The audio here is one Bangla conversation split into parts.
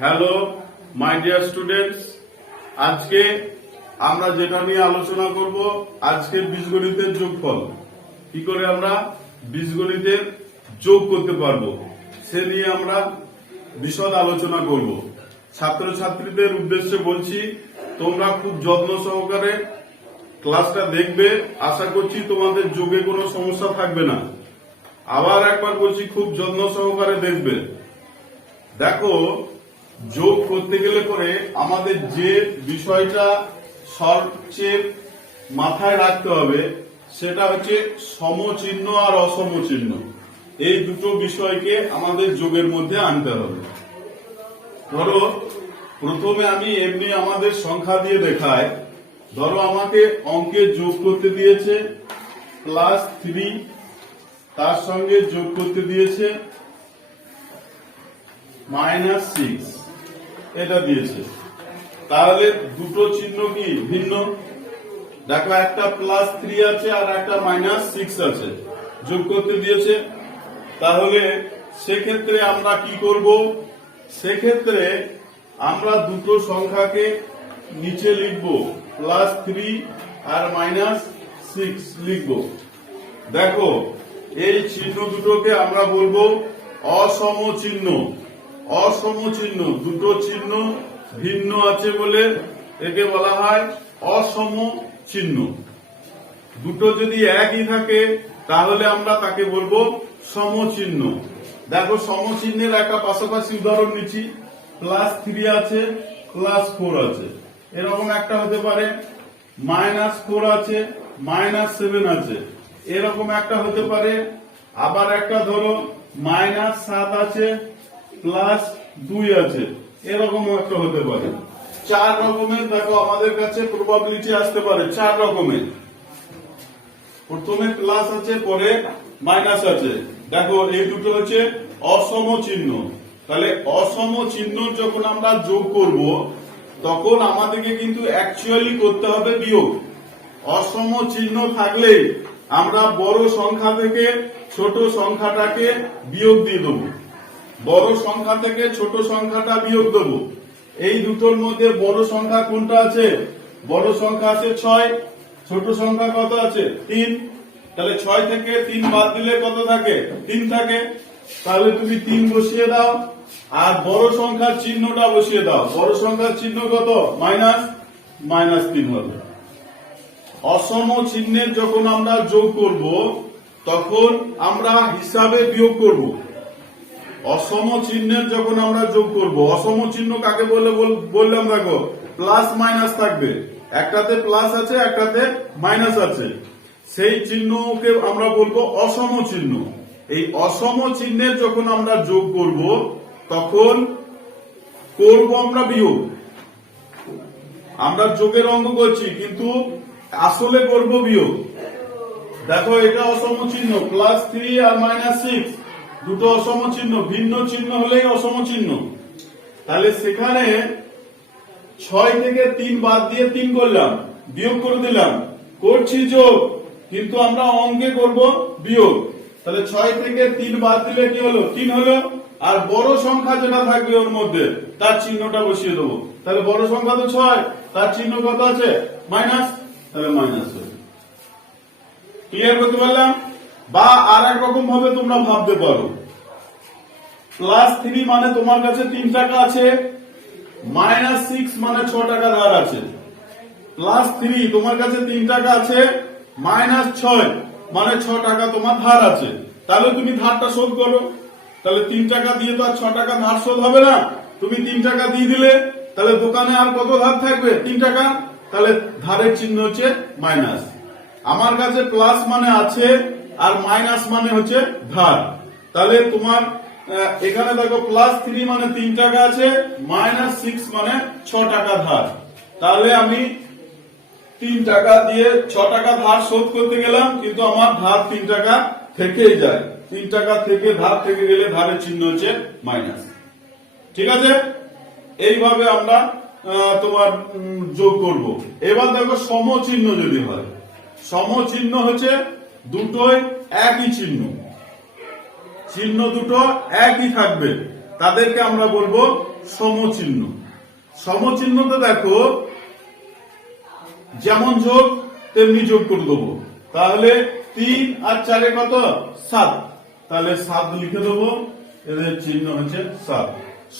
হ্যালো মাই ডিয়ার স্টুডেন্টস, আজকে আমরা যেটা নিয়ে আলোচনা করব আজকে বীজগণিতের যোগফল কি করে আমরা বীজগণিতের যোগ করতে পারবো সে নিয়ে আমরা বিশদ আলোচনা করব। ছাত্রছাত্রীদের উদ্দেশ্যে বলছি, তোমরা খুব যত্ন সহকারে ক্লাসটা দেখবে। আশা করছি তোমাদের যোগে কোনো সমস্যা থাকবে না। আবার একবার বলছি, খুব যত্ন সহকারে দেখবে। দেখো, যোগ করতে গেলে পরে আমাদের যে বিষয়টা সবচেয়ে মাথায় রাখতে হবে সেটা হচ্ছে সমচিহ্ন আর অসমচিহ্ন। এই দুটো বিষয়কে আমাদের যোগের মধ্যে আনতে হবে। ধরো, প্রথমে আমি এমনি আমাদের সংখ্যা দিয়ে দেখাই। ধরো, আমাকে অঙ্কে যোগ করতে দিয়েছে +3, তার সঙ্গে যোগ করতে দিয়েছে -6, এটা দিয়েছে। তাহলে দুটো চিহ্ন কি ভিন্ন? দেখো, একটা +3 আছে আর একটা -6 আছে, যোগ করতে দিয়েছে। তাহলে সেক্ষেত্রে আমরা কি করব? সেক্ষেত্রে আমরা দুটো সংখ্যাকে নিচে লিখব, +3 আর -6 লিখব। দেখো, এই চিহ্ন দুটোকে আমরা বলবো অসমচিহ্ন। অসমচিহ্ন, দুটো চিহ্ন ভিন্ন আছে বলে একে বলা হয় অসমচিহ্ন। দুটো যদি একই থাকে তাহলে আমরা তাকে বলবো সমচিহ্ন। দেখো, সমচিহ্নের একটা পাশাপাশি উদাহরণ নিচ্ছি। +3 আছে, +4 আছে, এরকম একটা হতে পারে। -4 আছে, -7 আছে, এরকম একটা হতে পারে। আবার একটা ধরো -7 আছে, +2 আছে, এরকম একটা হতে পারে। 4 রকমের দেখো আমাদের কাছে প্রবাবিলিটি আসতে পারে, 4 রকমের। প্রথমে প্লাস আছে, পরে মাইনাস আছে। দেখো, এই দুটো হচ্ছে অসম চিহ্ন। তাহলে অসম চিহ্ন যখন আমরা যোগ করব তখন আমাদেরকে কিন্তু অ্যাকচুয়ালি করতে হবে বিয়োগ। অসম চিহ্ন থাকলে আমরা বড় সংখ্যা থেকে ছোট সংখ্যাটাকে বিয়োগ দিয়ে দেবো। বড় সংখ্যা থেকে ছোট সংখ্যাটা বিয়োগ দেবো। এই দুটোর মধ্যে বড় সংখ্যা কোনটা আছে? বড় সংখ্যা আছে 6, ছোট সংখ্যা কত আছে? 3। তাহলে 6 থেকে 3 বাদ দিলে কত থাকে? 3 থাকে। তাহলে তুমি 3 বসিয়ে দাও আর বড় সংখ্যার চিহ্নটা বসিয়ে দাও। বড় সংখ্যার চিহ্ন কত? -3 হবে। অসম চিহ্নের যখন আমরা যোগ করব তখন আমরা হিসাবে বিয়োগ করব। অসম চিহ্নের যখন আমরা যোগ করব, অসম চিহ্ন কাকে বললাম? দেখো, প্লাস মাইনাস থাকবে, একটাতে প্লাস আছে, একটাতে মাইনাস আছে, সেই চিহ্নকে আমরা বলবো অসম চিহ্ন। এই অসম চিহ্নের যখন আমরা যোগ করব তখন করব আমরা বিয়োগ। আমরা যোগের অঙ্ক করছি কিন্তু আসলে করব বিয়োগ। দেখো, এটা অসম চিহ্ন, +3 আর -6 দুটো অসম চিহ্ন, ভিন্ন চিহ্ন হলেই অসম চিহ্ন। তাহলে সেখানে 6 থেকে 3 বাদ দিয়ে 3 করলাম, বিয়োগ করে দিলাম, করছি যোগ, কিন্তু আমরা অঙ্কে করব বিয়োগ। তাহলে 6 থেকে 3 বাদ দিলে কি হলো? 3 হলো। আর বড় সংখ্যা যেটা থাকবে ওর মধ্যে তার চিহ্নটা বসিয়ে দেবো। তাহলে বড় সংখ্যা তো 6, তার চিহ্ন কত আছে? মাইনাস, তাহলে মাইনাস হবে। ক্লিয়ার করতে পারলাম? বা আর এক রকম ভাবে তোমরা ভাবতে পারো, +3 মানে তোমার কাছে 3 টাকা আছে, -6 মানে 6 টাকা ধার আছে। +3 তোমার কাছে 3 টাকা আছে, -6 মানে 6 টাকা তোমার ধার আছে। তাহলে তুমি ধারটা শোধ করো। তাহলে 3 টাকা দিয়ে তো আর 6 টাকা ধার শোধ হবে না। তুমি 3 টাকা দিয়ে দিলে, তাহলে দোকানে আর কত ধার থাকবে? 3 টাকা। তাহলে ধারের চিহ্ন হচ্ছে মাইনাস। আমার কাছে প্লাস মানে আছে আর মাইনাস মানে হচ্ছে ধার। তাহলে তোমার এখানে দেখো, +3 মানে 3 টাকা আছে, -6 মানে 6 টাকা ধার। তাহলে আমি 3 টাকা দিয়ে 6 টাকা ধার শোধ করতে গেলাম, কিন্তু আমার ধার 3 টাকা থেকেই যায়। 3 টাকা থেকে ধার থেকে গেলে ধারের চিহ্ন হচ্ছে মাইনাস। ঠিক আছে? এইভাবে আমরা তোমার যোগ করব। এবার দেখো, সমচিহ্ন যদি হয়, সমচিহ্ন হচ্ছে দুটোই একই চিহ্ন, চিহ্ন দুটো একই থাকবে, তাদেরকে আমরা বলবো সমচিহ্ন। সমচিহ্নতে দেখো যেমন যোগ তেমনি যোগ করে দেবো। তাহলে 3 আর 4 কত 7, তাহলে 7 লিখে দেবো, এদের চিহ্ন হচ্ছে 7।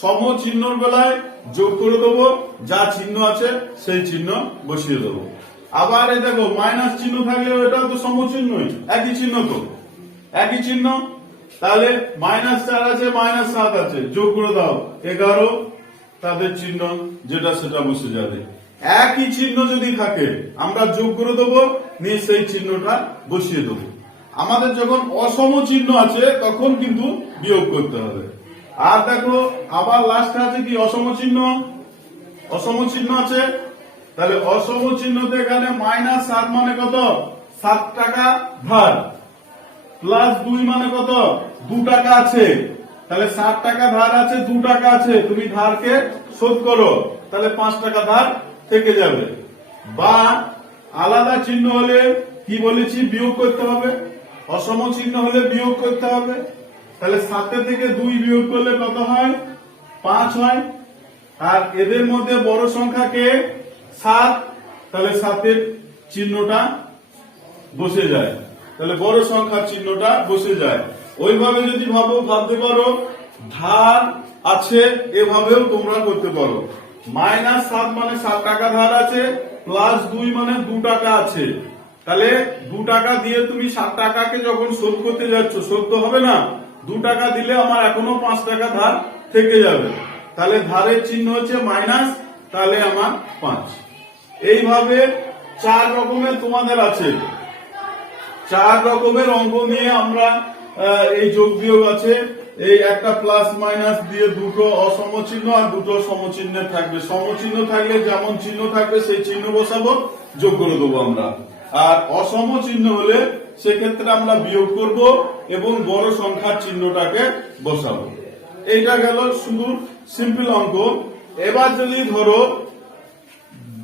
সমচিহ্নর বেলায় যোগ করে দেবো, যা চিহ্ন আছে সেই চিহ্ন বসিয়ে দেবো। আবার এই দেখো মাইনাস চিহ্ন থাকলে এটা তো সমচিহ্নই, একই চিহ্ন তো, একই চিহ্ন। তাহলে -4 আছে -7 আছে, যোগ করে দাও 11, তাদের চিহ্ন যেটা সেটা বসে যাবে। একই চিহ্ন যদি থাকে আমরা যোগ করে দেবো, নিয়ে সেই চিহ্নটা বসিয়ে দেবো। আমাদের যখন অসম চিহ্ন আছে তখন কিন্তু বিয়োগ করতে হবে। আর দেখো আবার লাস্টে আছে কি অসম চিহ্ন, অসম চিহ্ন আছে, তাহলে অসম চিহ্নতে এখানে -7 মানে কত 7 টাকা ধার, +2 মানে কত 2 টাকা আছে, তাহলে 7 টাকা ধার আছে, 2 টাকা আছে, তুমি ধারকে শোধ করো, তাহলে 5 টাকা ধার থেকে যাবে। বা আলাদা চিহ্ন হলে কি বলেছি বিয়োগ করতে হবে, অসম চিহ্ন হলে বিয়োগ করতে হবে। তাহলে 7 থেকে 2 বিয়োগ করলে কত হয় 5 হয়। আর এদের মধ্যে বড় সংখ্যা কে 7, তাহলে 7 এর চিহ্নটা বসে যায়, তাহলে বড় সংখ্যার চিহ্নটা বসে যায়। ওইভাবে যদি ভাবতে পারো ধার আছে, এভাবেও তোমরা করতে পারো। -7 মানে 7 টাকা ধার আছে, +2 মানে 2 টাকা আছে, তাহলে 2 টাকা দিয়ে তুমি 7 টাকাকে যখন শোধ করতে যাচ্ছ, শোধ তো হবে না, 2 টাকা দিলে আমার এখনো 5 টাকা ধার থেকে যাবে, তাহলে ধারের চিহ্ন হচ্ছে মাইনাস, তাহলে আমার 5। এইভাবে 4 রকমের তোমাদের আছে, 4 রকমের অঙ্ক নিয়ে আমরা এই যোগ বিয়োগ আছে, এই একটা প্লাস মাইনাস দিয়ে দুটো অসম চিহ্ন আর দুটো সমচিহ্ন থাকবে। সমচিহ্ন থাকলে যেমন চিহ্ন থাকবে সেই চিহ্ন বসাবো, যোগ করে দেবো আমরা। আর অসম চিহ্ন হলে সেক্ষেত্রে আমরা বিয়োগ করব এবং বড় সংখ্যার চিহ্নটাকে বসাবো। এইটা গেল শুধু সিম্পল অঙ্ক। এবার যদি ধরো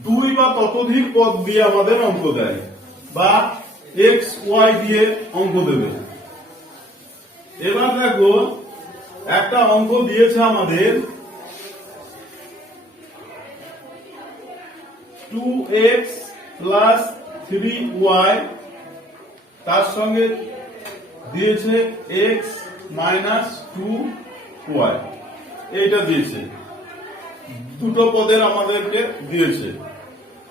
2 বা ততোধিক পদ দিয়ে আমাদের অঙ্ক দেয়, বা এক্স ওয়াই দিয়ে অঙ্ক দেবে। এবার দেখো একটা অঙ্ক দিয়েছে আমাদের 2x + 3y, তার সঙ্গে দিয়েছে x - 2y, এইটা দিয়েছে, দুটো পদের আমাদেরকে দিয়েছে।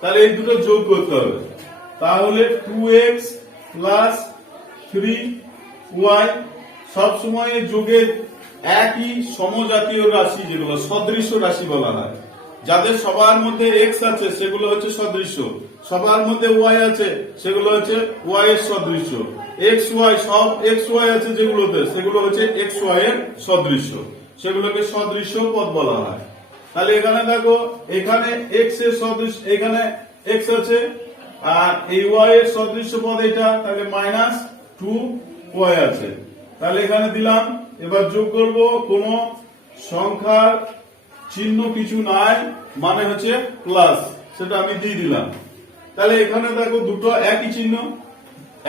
তাহলে এই দুটো যোগ করতে হবে। তাহলে 2x + 3y সব সময় যোগের একই সমজাতীয় রাশি, যেগুলো সদৃশ্য রাশি বলা হয়। যাদের সবার মধ্যে x আছে সেগুলো হচ্ছে সদৃশ্য, সবার মধ্যে y আছে সেগুলো হচ্ছে y এর সদৃশ্য, xy সব xy আছে যেগুলোতে সেগুলো হচ্ছে xy এর সদৃশ্য, সেগুলোকে সদৃশ্য পদ বলা হয়। তাহলে এখানে দেখো এখানে x এর সদৃশ্য, এখানে x আছে, আর এই y এর সদৃশ্য পদ এটা, তাহলে -2y আছে। তাহলে এখানে দিলাম, এবার যোগ করব, কোন সংখ্যার চিহ্ন কিছু নাই মানে হচ্ছে প্লাস, সেটা আমি দিয়ে দিলাম। তাহলে এখানে দেখো দুটো একই চিহ্ন,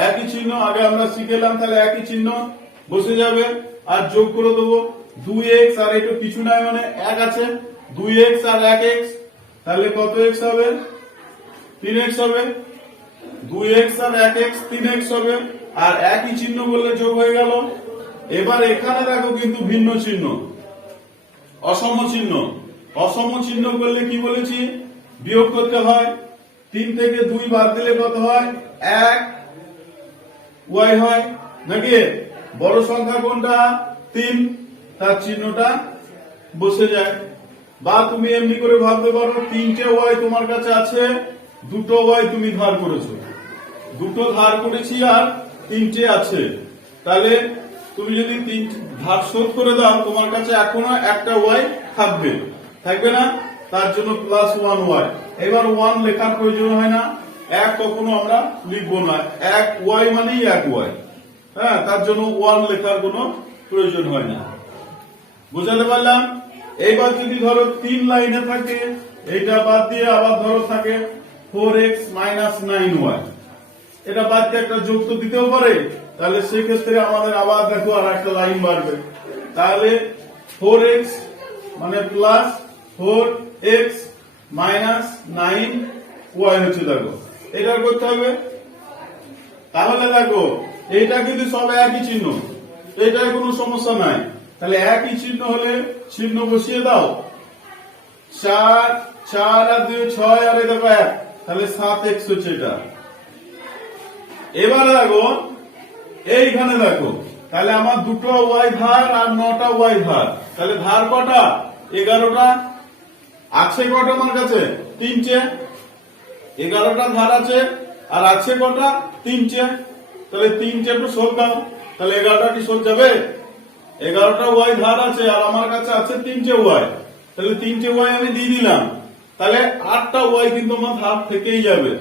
একই চিহ্ন আগে আমরা শিখেলাম, তাহলে একই চিহ্ন বসে যাবে। আর যোগ করে দেবো 2x, আর এটা কিছু নাই মানে 1 আছে, 2x আর 1x, তাহলে কত x হবে 3x হবে, 2x আর 1x 3x হবে, আর একই চিহ্ন বললে যোগ হয়ে গেল। এবার এখানে দেখো কিন্তু ভিন্ন চিহ্ন, অসম চিহ্ন। অসম চিহ্ন করলে কি বলেছি বিয়োগ করতে হয়, 3 থেকে 2 বাদ দিলে কত হয় 1 y হয় নাকি? বড় সংখ্যা কোনটা 3, তার চিহ্নটা বসে যায়। বা তুমি এমনি করে ভাবতে পারো 3টে y তোমার কাছে আছে, 2টো y তুমি ধার করেছো, 2টো ধার করেছি আর 3টে আছে, তাহলে তুমি যদি 3 ধার শোধ করে দাও তোমার কাছে এখনো একটা y থাকবে, থাকবে না? তার জন্য +1y। এবার 1 লেখার প্রয়োজন হয় না, 1 কখনো আমরা লিখবো না, 1y মানেই 1y, হ্যাঁ, তার জন্য 1 লেখার কোনো প্রয়োজন হয় না। বুঝাতে পারলাম? এইবার যদি ধরো 3 লাইনে থাকে, এইটা বাদ দিয়ে আবার ধরো থাকে 4x - 9y, এটা বাদ দিয়ে একটা যোগ তো দিতেও পারে, তাহলে সেক্ষেত্রে আমাদের আবার দেখো আর একটা লাইন বাড়বে, তাহলে 4x মানে প্লাস 4x মাইনাস 9y হচ্ছে। দেখো এটা করতে হবে। তাহলে দেখো এইটা কিন্তু সব একই চিহ্ন, এটার কোনো সমস্যা নাই। তাহলে একই চিহ্ন হলে চিহ্ন বসিয়ে দাও। 4 4 আর 2 6 আর এই দেখো 1, তাহলে 7x হচ্ছে এটা। এবারে দেখো এইখানে দেখো, তাহলে আমার দুটো y ধার আর 9টা y ধার, তাহলে ধার কটা? 11টা। আছে কটা আমার কাছে? 3টে। 11টা ধার আছে আর আছে কটা? 3টে। তাহলে 3টে একটু শোধ দাও। তাহলে 11টা কি শোধ যাবে? 11টা y ধার আছে আর আমার কাছে আছে 3টে y, তাহলে 3টে y আমি দিয়ে দিলাম। তাহলে 8টা y কিন্তু আমার ধার থেকেই যাবে।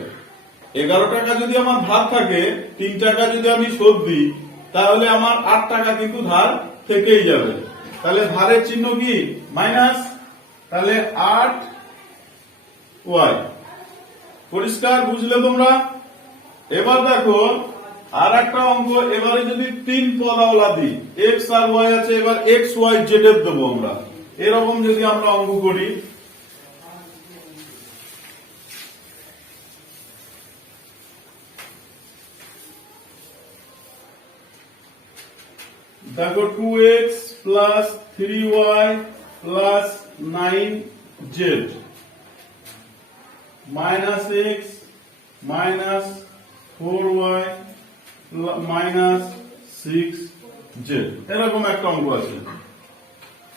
11 টাকা যদি আমার ধার থাকে, 3 টাকা যদি আমি শোধ দিই, তাহলে আমার 8 টাকা কিন্তু ধার থেকেই যাবে। তাহলে ধারের চিহ্ন কি? মাইনাস। তাহলে 8y। পরিষ্কার? বুঝলে তোমরা? এবার দেখো আর একটা অঙ্ক। এবারে যদি 3 পদাওয়ালা দিই, x আর y আছে, এবার x y z এর দেবো আমরা। এরকম যদি আমরা অঙ্ক করি, দেখো 2x plus 3y plus 9z minus x minus 4y minus 6z, এরকম একটা অঙ্ক আছে।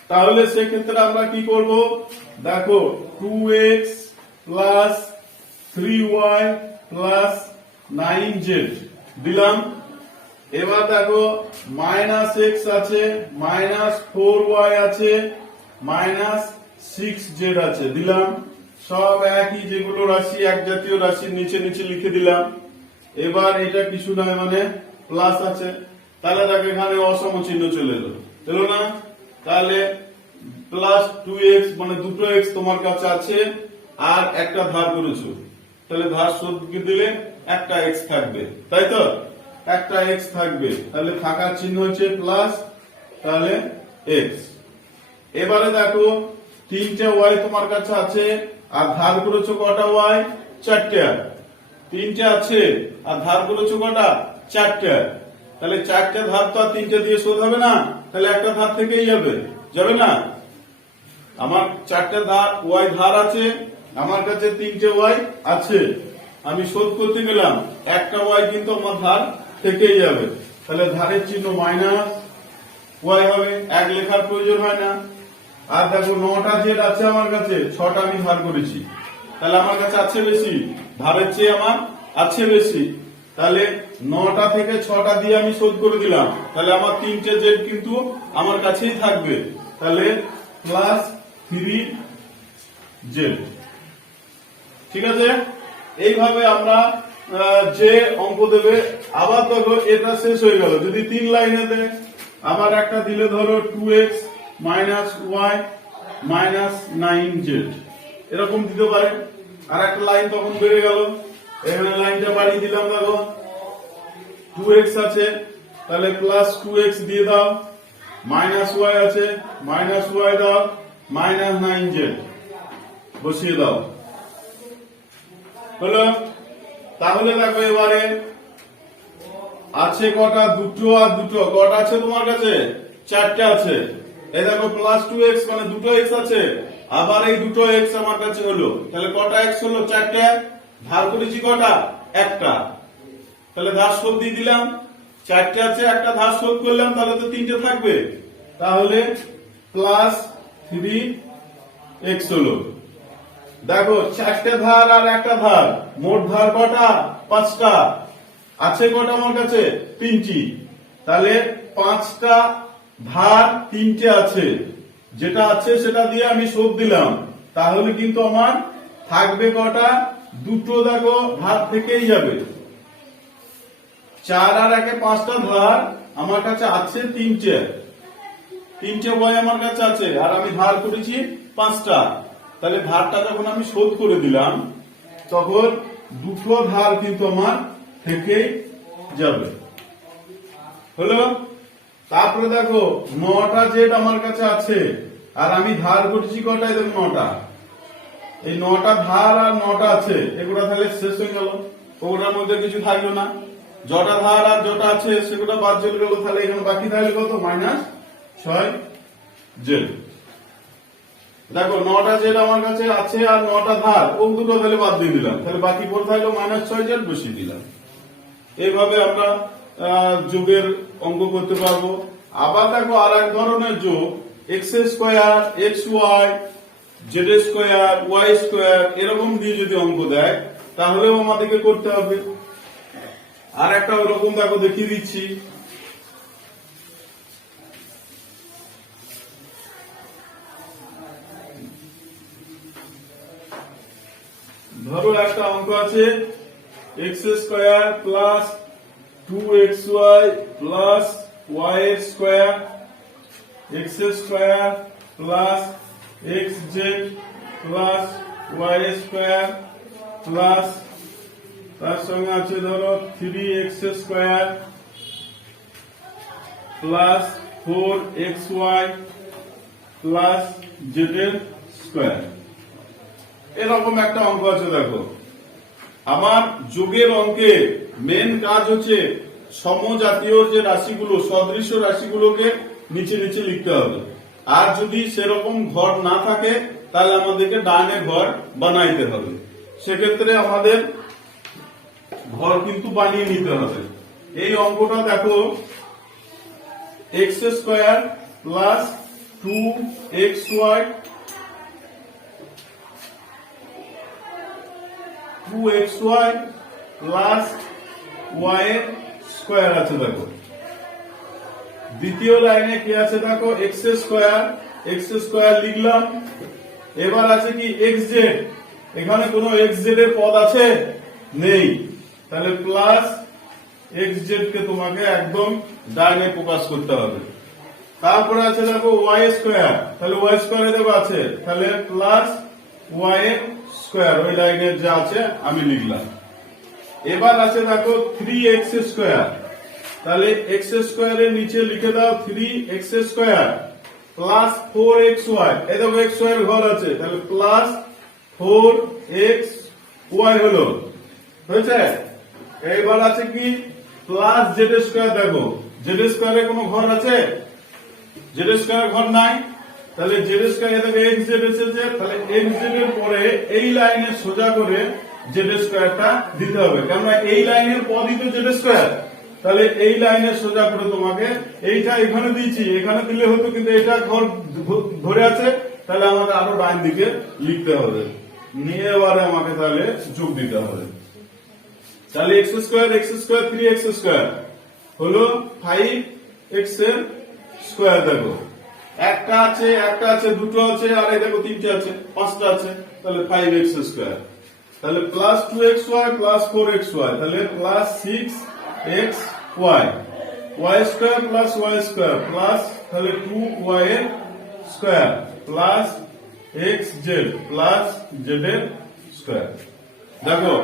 তাহলে সেক্ষেত্রে আমরা কি করব? দেখো 2x plus 3y plus 9z দিলাম। এবার দেখো মাইনাস x আছে, মাইনাস 4y আছে, মাইনাস 6z আছে, দিলাম। সব একই, যেগুলো রাশি এক জাতীয় রাশির নিচে নিচে লিখে দিলাম। এবার এটা কিছু নয়, মানে প্লাস আছে। তাহলে দেখো এখানে অসম চিহ্ন চলে এলো, এলো না? তাহলে প্লাস 2x মানে দুটো x তোমার কাছে আছে আর একটা ধার করেছো, তাহলে ধার শোধ দিলে একটা x থাকবে, তাই তো? একটা x থাকবে, তাহলে থাকার চিহ্ন হচ্ছে প্লাস, তাহলে x। এবারে দেখো 3টে y তোমার কাছে আছে আর ধার করেছো কটা y? 4টে। 3টে আছে আর ধার করেছো কটা? 4টে। তাহলে 4টে ধার তো আর 3টে দিয়ে শোধ হবে না, তাহলে একটা ধার থেকেই যাবে, যাবে না? আমার 4টে ধার y ধার আছে, আমার কাছে 3টে y আছে, আমি শোধ করতে গেলাম, একটা y কিন্তু আমার ধার থেকেই যাবে। তাহলে ধারের চিহ্ন মাইনাস y হবে, এক লেখার প্রয়োজন হয় না। আর দেখো 9টা z আছে আমার কাছে, 6টা আমি ধার করেছি, তাহলে আমার কাছে আছে বেশি, ধারের চেয়ে আমার আছে বেশি। তাহলে 9টা থেকে 6টা দিয়ে আমি শোধ করে দিলাম, তাহলে আমার 3টে z কিন্তু আমার কাছেই থাকবে, তাহলে প্লাস 3z। ঠিক আছে? এইভাবে আমরা যে অঙ্ক দেবে। আবার দেখো এটা শেষ হয়ে গেল, যদি 3 লাইনে দেয়, আবার একটা দিলে ধরো 2x minus y minus 9z, এরকম দিতে পারে। আর একটা লাইন তখন বেড়ে গেল, এখানে লাইনটা বাড়িয়ে দিলাম। দেখো 2x আছে, তাহলে প্লাস 2x দিয়ে দাও, মাইনাস y আছে, মাইনাস y দাও, মাইনাস 9z বসিয়ে দাও, হলো? তাহলে দেখো এবারে আছে কটা? দুটো আর দুটো। কটা আছে তোমার কাছে? 4টে আছে। এই দেখো প্লাস 2x মানে দুটো x আছে, আবার এই দুটো x আমার কাছে হলো, তাহলে কটা x হলো? 4টে। ধার করেছি কটা? একটা। তাহলে ধার শোধ দিয়ে দিলাম, 4টে আছে, একটা ধার শোধ করলাম, তাহলে তো 3টে থাকবে, তাহলে প্লাস 3x হলো। দেখো 4টে ধার আর একটা ধার, মোট ধার কটা? 5টা। আছে কটা আমার কাছে? 3টি। তাহলে 5টা ধার 3টে আছে, যেটা আছে সেটা দিয়ে আমি শোধ দিলাম, তাহলে কিন্তু আমার থাকবে কটা? দুটো। দেখো ধার থেকেই যাবে, 4 আর 1 5টা ধার আমার কাছে আছে 3টে। 3টে y আমার কাছে আছে আর আমি ধার করেছি 5টা, তাহলে ধারটা যখন আমি শোধ করে দিলাম, তখন দুটো ধার কিন্তু আমার থেকেই যাবে, হলো? তারপরে দেখো 9টা z আমার কাছে আছে, আর আমি ধার করেছি কটা, এদের 9টা। এই 9টা ধার আর 9টা আছে, এগুলো তাহলে শেষ হয়ে গেল, ওগুলোর মধ্যে কিছু থাকলো না। যটা ধার আর যটা আছে সেগুলো বাদ চলে গেল, তাহলে এখানে বাকি থাকলে কত, -6z। দেখো 9টা জেড আমার কাছে আছে আর 9টা ধার, ও দুটো তাহলে বাদ দিয়ে দিলাম, তাহলে বাকি পড়ে থাকলো -6z বসিয়ে দিলাম। এইভাবে আমরা যোগের অঙ্ক করতে পারবো। আবার দেখো আর এক ধরনের যোগ, x square xy z square y square এরকম দিয়ে যদি অঙ্ক দেয় তাহলেও আমাদেরকে করতে হবে। আর একটা ওরকম দেখো দেখিয়ে দিচ্ছি। ধরো একটা অঙ্ক আছে x square plus 2xy plus y square, x square plus xz plus y square plus তার সঙ্গে আছে ধরো 3x square plus 4xy plus z square, এরকম একটা অঙ্ক আছে। দেখো আমার যোগের অঙ্কে মেন কাজ হচ্ছে সমজাতীয় যে রাশিগুলো, সদৃশ্য রাশিগুলোকে নিচে নিচে লিখতে হবে। আর যদি সেরকম ঘর না থাকে তাহলে আমাদেরকে ডানে ঘর বানাইতে হবে। সেক্ষেত্রে আমাদের ঘর কিন্তু বানিয়ে নিতে হবে। এই অঙ্কটা দেখো x square plus 2xy 2xy plus y এর স্কয়ার আছে। দেখো দ্বিতীয় লাইনে কি আছে, দেখো x স্কয়ার লিখলাম। এবার আছে কি xz, এখানে কোনো xz এর পদ আছে নেই, তাহলে প্লাস xz কে তোমাকে একদম ডানে প্রকাশ করতে হবে। তারপরে আছে দেখো y স্কয়ার, তাহলে y স্কয়ারে দেবো আছে, তাহলে প্লাস y এর স্কয়ার, ওই লাইনে যা আছে আমি লিখলাম। এবার আছে দেখো 3x স্কয়ার, তাহলে x স্কয়ারের নিচে লিখে দাও 3x স্কয়ার প্লাস 4xy, এই দেখো xy এর ঘর আছে, তাহলে প্লাস 4xy হলো, হয়েছে। এইবার আছে কি প্লাস z স্কয়ার, দেখো z স্কয়ারে কোনো ঘর আছে, z স্কয়ার ঘর নাই, তাহলে z স্কয়ার এটাকে xz এসেছে, তাহলে xz এর পরে এই লাইনে সোজা করে z স্কয়ারটা দিতে হবে, কেননা এই লাইনের পদই তো z স্কয়ার। তাহলে এই লাইনে সোজা করে তোমাকে এইটা এখানে দিয়েছি, এখানে দিলে হতো, কিন্তু এটা ঘর ধরে আছে, তাহলে আমাকে আরো ডান দিকে লিখতে হবে, নিয়ে এবারে আমাকে তাহলে যোগ দিতে হবে। তাহলে x স্কয়ার 3x স্কয়ার হলো 5x এর স্কয়ার। দেখো একটা আছে দুটো আছে, আর এই দেখো তিনটে আছে, পাঁচটা আছে, তাহলে 5x স্কয়ার, তাহলে প্লাস 2xy প্লাস 4xy, তাহলে plus 6xy, y square plus y square plus তাহলে 2y এর square plus xz plus z এর স্কয়ার। দেখো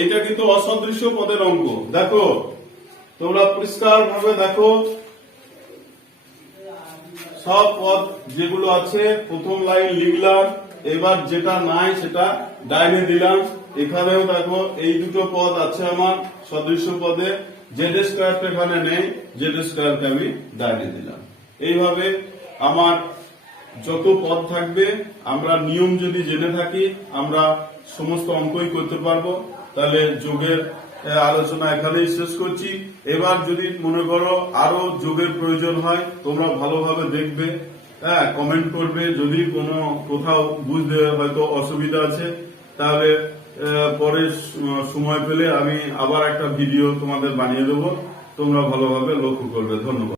এটা কিন্তু অসদৃশ্য পদের অঙ্ক। দেখো তোমরা পরিষ্কার ভাবে দেখো, সব পদ যেগুলো আছে প্রথম লাইন লিখলাম, এবার যেটা নাই সেটা ডাইনে দিলাম। এখানেও দেখো এই দুটো পদ আছে আমার সদৃশ্য পদে, জেড স্কয়ারটা এখানে নেই, জেড স্কয়ারকে আমি ডাইনে দিলাম। এইভাবে আমার যত পদ থাকবে আমরা নিয়ম যদি জেনে থাকি আমরা সমস্ত অঙ্কই করতে পারবো। তাহলে যোগের আলোচনা এখানেই শেষ করছি। এবার যদি মনে করো আরো যোগের প্রয়োজন হয় তোমরা ভালোভাবে দেখবে, কমেন্ট করবে। যদি কোনো কোথাও বুঝতে হয়তো অসুবিধা আছে তাহলে পরে সময় পেলে আমি আবার একটা ভিডিও তোমাদের বানিয়ে দেবো, তোমরা ভালোভাবে লক্ষ্য করবে। ধন্যবাদ।